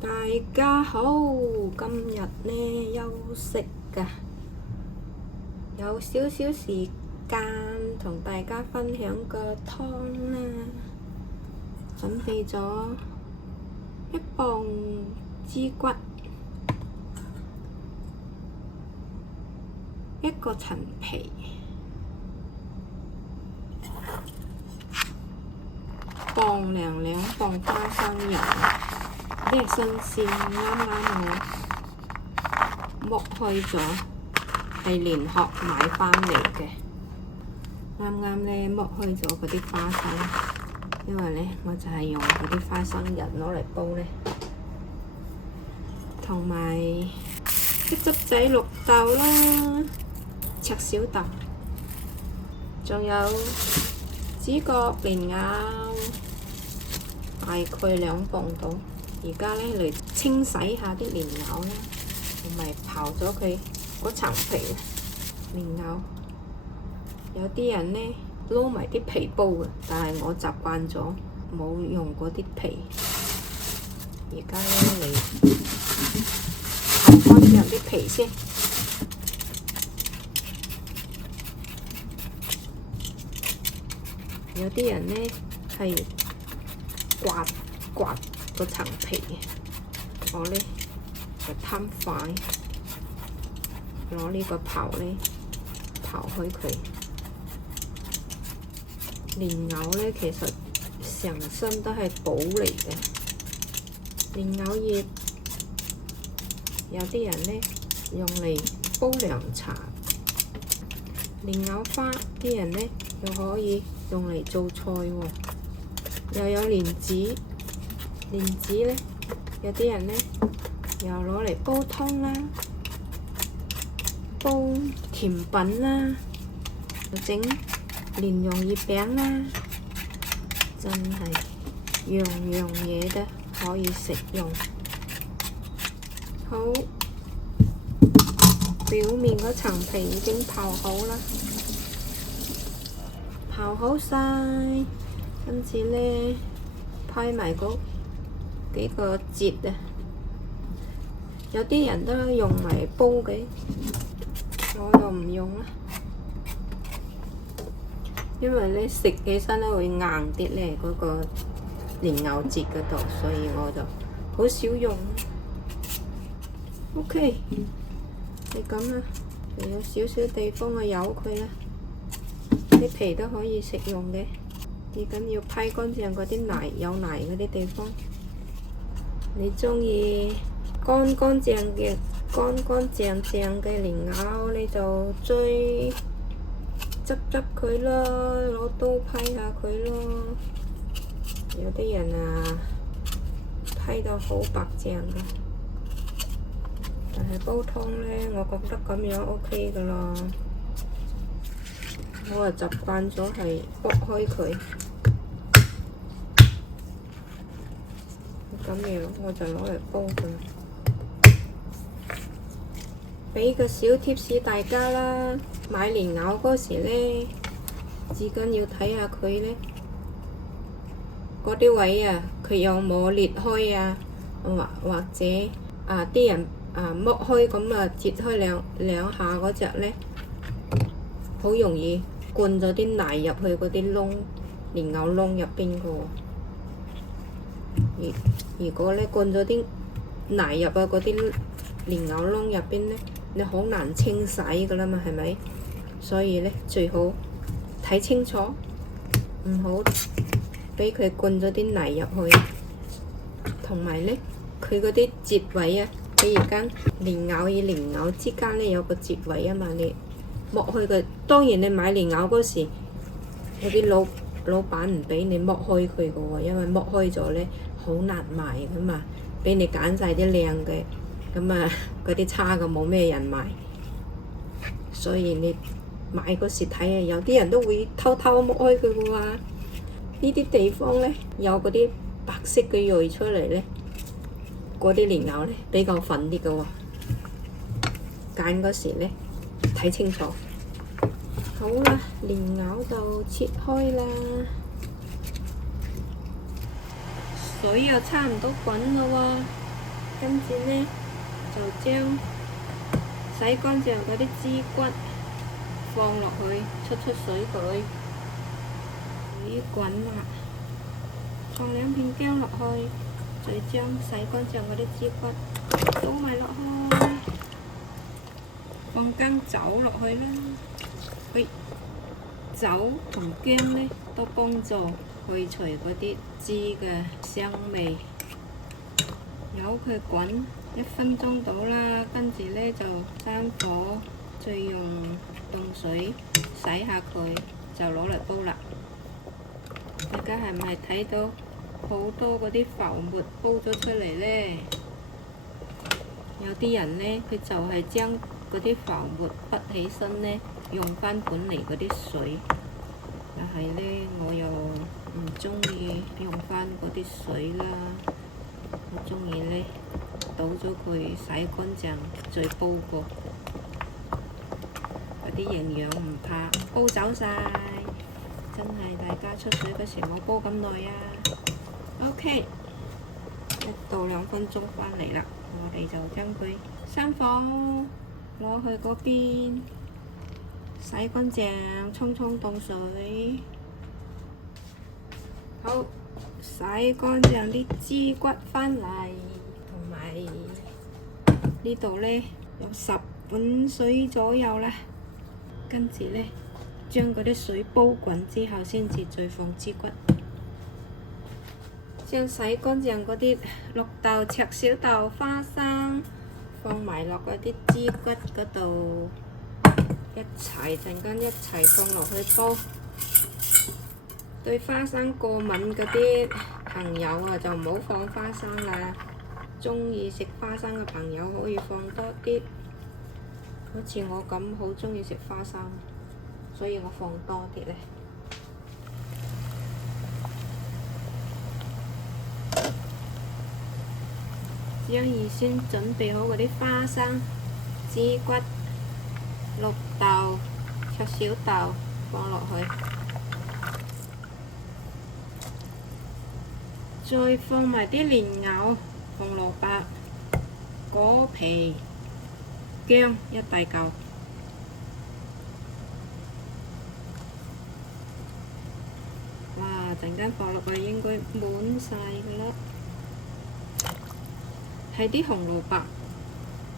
大家好，今日呢休息㗎，有少少時間同大家分享個湯啦。準備咗1磅豬骨，1個陳皮，磅零2磅花生油。呢係新鮮，啱我剝開咗，係連殼買返嚟嘅。啱呢剝開咗嗰啲花生，因為呢我就係用嗰啲花生仁攞嚟煲呢，同埋一汁仔綠豆啦，赤小豆，仲有紫角蓮藕，大概2磅到。而家呢嚟清洗下啲蓮藕啦，同埋刨咗佢嗰層皮蓮藕。有啲人呢撈埋啲皮煲嘅，但係我習慣咗冇用嗰啲皮。而家呢嚟刨乾淨啲皮先。有啲人呢係刮嗰層皮，我呢就貪快，攞呢個刨呢刨開佢。蓮藕呢其實成身都係寶嚟嘅，蓮藕葉有啲人呢用嚟煲涼茶，蓮藕花啲人呢又可以用嚟做菜喎，又有蓮子。蓮子呢，有啲人呢又攞嚟煲湯啦，煲甜品啦，又整蓮蓉月餅啦，真係樣樣嘢都可以食用。好，表面嗰層皮已經刨好啦，刨好晒，跟住呢批埋嗰幾個節啊，有啲人都用嚟煲嘅，我就唔用啦，因為呢食起身咧會硬啲咧嗰個蓮藕節嗰度，所以我就好少用。OK，係咁啦，仲有少少地方我由佢啦，啲皮都可以食用嘅，最緊要批乾淨嗰啲泥有泥嗰啲地方。你鍾意乾乾淨淨嘅蓮藕，你就追執佢咯，攞刀批下佢咯。有啲人啊批到好白淨㗎，但係煲湯呢，我覺得咁樣 OK 㗎啦。我啊習慣咗係剝開佢。咁樣我就攞嚟煲佢。畀個小貼士大家啦，買蓮藕嗰時呢，至緊要睇下佢呢嗰啲位啊，佢有冇裂開啊，或者啲人剝開咁截開兩下嗰隻呢，好容易灌咗啲泥入去嗰啲窿，蓮藕窿入邊個。如果呢灌咗啲泥入嗰啲蓮藕窿入邊呢，你好難清洗㗎啦嘛，係咪？所以呢，最好睇清楚，唔好俾佢灌咗啲泥入去。同埋呢，佢嗰啲節位啊，譬如間蓮藕與蓮藕之間呢有個節位啊嘛，你剝開佢。當然你買蓮藕嗰時，有啲老闆唔俾你剝開佢㗎喎，因為剝開咗呢，好難賣㗎嘛，俾你揀晒啲靚嘅，咁啊嗰啲差嘅冇咩人買，所以你買嗰時睇啊，有啲人都會偷偷剝開佢嘅喎。呢啲地方呢，有嗰啲白色嘅蕊出嚟呢，嗰啲蓮藕呢比較粉啲嘅喎，揀嗰時呢睇清楚。好啦，蓮藕就切開啦。水又差唔多滾啦喎，跟住呢，就將洗乾淨嗰啲支骨放落去，出水佢，水滾啦，放2片薑落去，再將洗乾淨嗰啲支骨倒埋落去，放羹酒落去啦。酒同薑呢都幫助去除嗰啲枝嘅香味。由佢滾1分鐘到啦，跟住呢就閂火，再用凍水洗下佢，就攞嚟煲啦。大家係咪睇到好多嗰啲浮沫煲咗出嚟呢？有啲人呢，佢就係將嗰啲浮沫潷起身呢，用翻本嚟嗰啲水。但係呢，我又唔中意用翻嗰啲水啦。我中意呢，倒咗佢洗乾淨再煲過，嗰啲營養唔怕煲走晒。真係大家出水嗰時冇煲咁耐啊。OK， 到2分鐘返嚟啦，我哋就將佢閂火，攞去嗰邊洗乾淨，沖凍水。好，洗乾淨啲支骨返嚟，同埋呢度呢，有10碗水左右啦。跟住呢，將嗰啲水煲滾之後，先至再放支骨。將洗乾淨嗰啲綠豆、赤小豆、花生放埋落嗰啲支骨嗰度，陣間一齊放落去煲。對花生過敏嗰啲朋友啊，就唔好放花生啦。鍾意食花生嘅朋友可以放多啲，好似我咁好鍾意食花生，所以我放多啲咧。將預先準備好嗰啲花生、支骨、綠豆、赤小豆放落去，再放埋啲蓮藕、紅蘿蔔、果皮、薑1大嚿。哇！陣間放落去應該滿晒㗎啦。係啲紅蘿蔔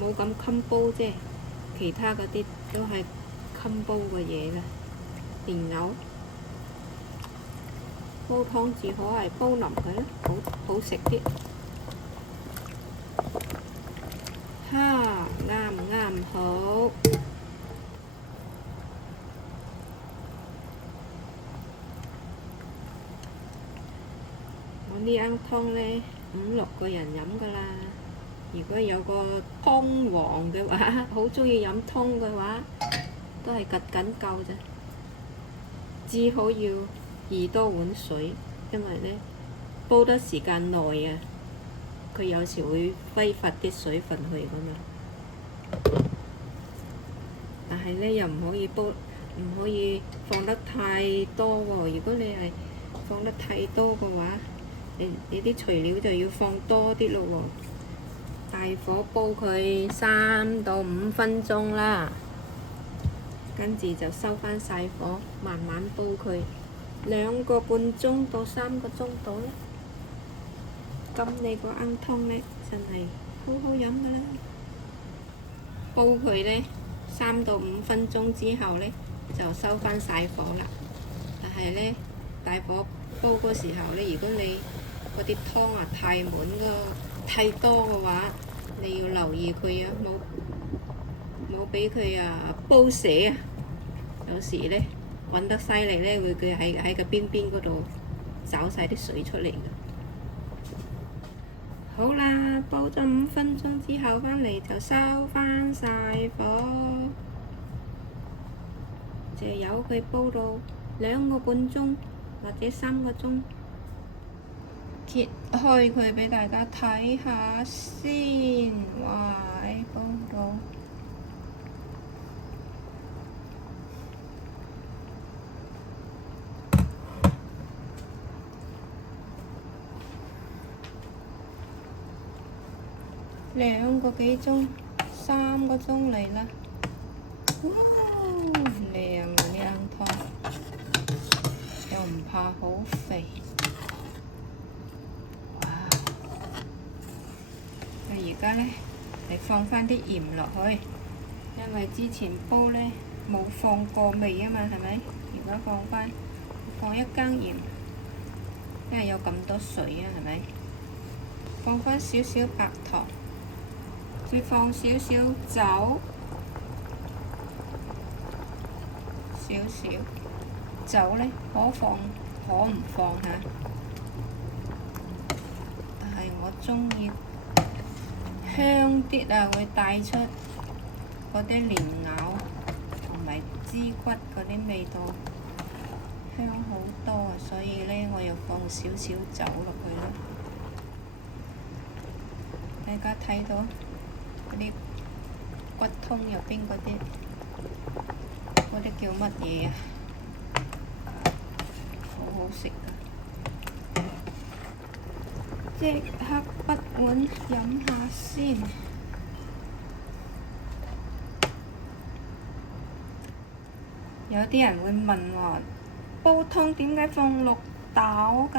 冇咁襟煲啫，其他嗰啲都係襟煲嘅嘢啦。蓮藕煲湯至好係煲腍佢啦，好食啲。啱好。我呢羹湯呢，5、6個人飲㗎啦。如果有個湯王嘅話，好鍾意飲湯嘅話，都係夾緊夠啫。只好要2多碗水，因為呢煲得時間耐啊，佢有時會揮發啲水分去㗎嘛。但係呢又唔可以放得太多喎。如果你係放得太多嘅話，你啲材料就要放多啲咯喎。大火煲佢3到5分鐘啦，跟住就收返晒火，慢慢煲佢2個半鐘到3個鐘到啦。咁你個羹湯呢，真係好好飲㗎啦。煲佢呢3到5分鐘之後呢，就收返晒火啦。但係呢，大火煲嗰時候呢，如果你嗰啲湯啊太滿太多嘅話，你要留意佢啊，冇俾佢啊煲瀉啊。有時呢，滾得犀利呢，會佢喺個邊嗰度走晒啲水出嚟㗎。好啦，煲咗5分鐘之後返嚟就收返晒火，就由佢煲到2個半鐘或者3個鐘。揭開佢俾大家睇下先，哇！煲到2個幾鐘，3個鐘嚟啦。哇，靚啊呢羹湯，又唔怕好肥。哇！而家呢，你放返啲鹽落去，因為之前煲呢冇放過味啊嘛，係咪？而家放1羹鹽，因為有咁多水啊，係咪？放返少少白糖，再放少少酒，少少酒呢，可放可唔放嚇，但係我鍾意香啲啊，會帶出嗰啲蓮藕同埋枝骨嗰啲味道，香好多啊！所以呢，我要放少少酒落去啦。大家睇到嗰啲骨通入邊嗰啲叫乜嘢啊？好好食㗎！即刻滗碗飲下先。有啲人會問我，煲湯點解放綠豆㗎？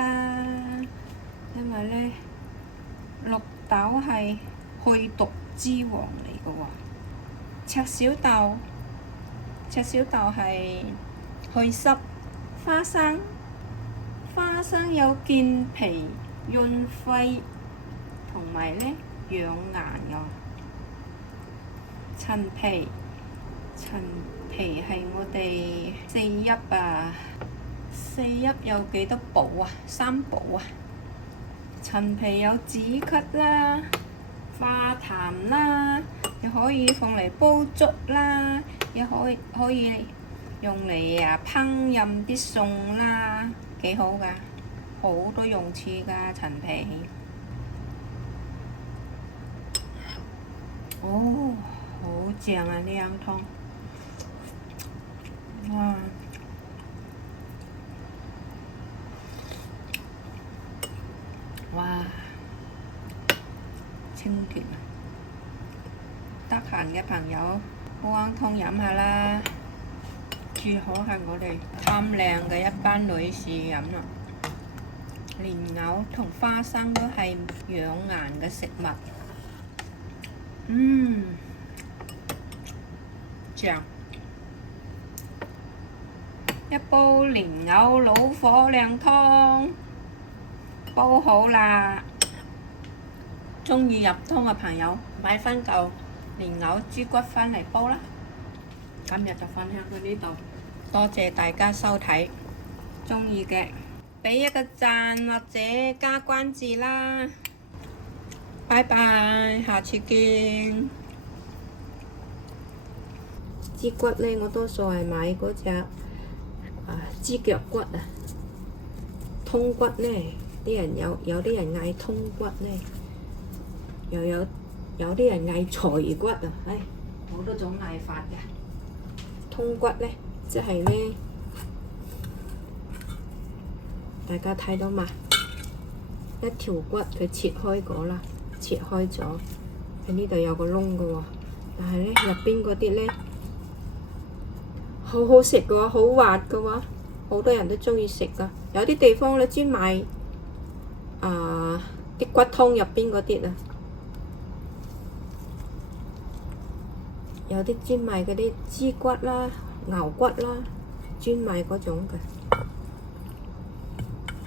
因為呢，綠豆係去毒之王嚟嘅喎。赤小豆係去濕。花生有健脾潤肺同埋呢養顏㗎。陳皮係我哋四邑啊，四邑有幾多寶啊？3寶啊！陳皮有止咳啦、化痰啦，又可以放嚟煲粥啦，又可以用嚟烹飪啲餸啦，幾好㗎，好多用處㗎陳皮。哦，好正啊呢羹湯！哇！哇！清甜啊！得閒嘅朋友煲羹湯飲下啦，最好係我哋貪靚嘅一班女士飲啦。蓮藕同花生都係養顏嘅食物。正！一煲蓮藕老火靚湯煲好啦，鍾意入湯嘅朋友買返嚿蓮藕豬骨返嚟煲啦。今日就分享到呢度，多謝大家收睇，鍾意嘅畀一個讚或者加關注啦。拜拜，下次見。豬骨呢，我多數係買嗰隻豬腳骨啊，通骨呢，啲人有啲人嗌通骨呢，又有啲人嗌財骨啊，好多種嗌法嘅。通骨呢，即係呢，大家睇到嘛？一條骨佢切開咗啦，切開咗，喺呢度有個窿嘅喎，但係呢，入邊嗰啲呢，好好食嘅喎，好滑嘅喎，好多人都鍾意食㗎。有啲地方呢專賣啲骨湯入邊嗰啲啊，有啲專賣嗰啲豬骨啦、牛骨啦，專賣嗰種嘅。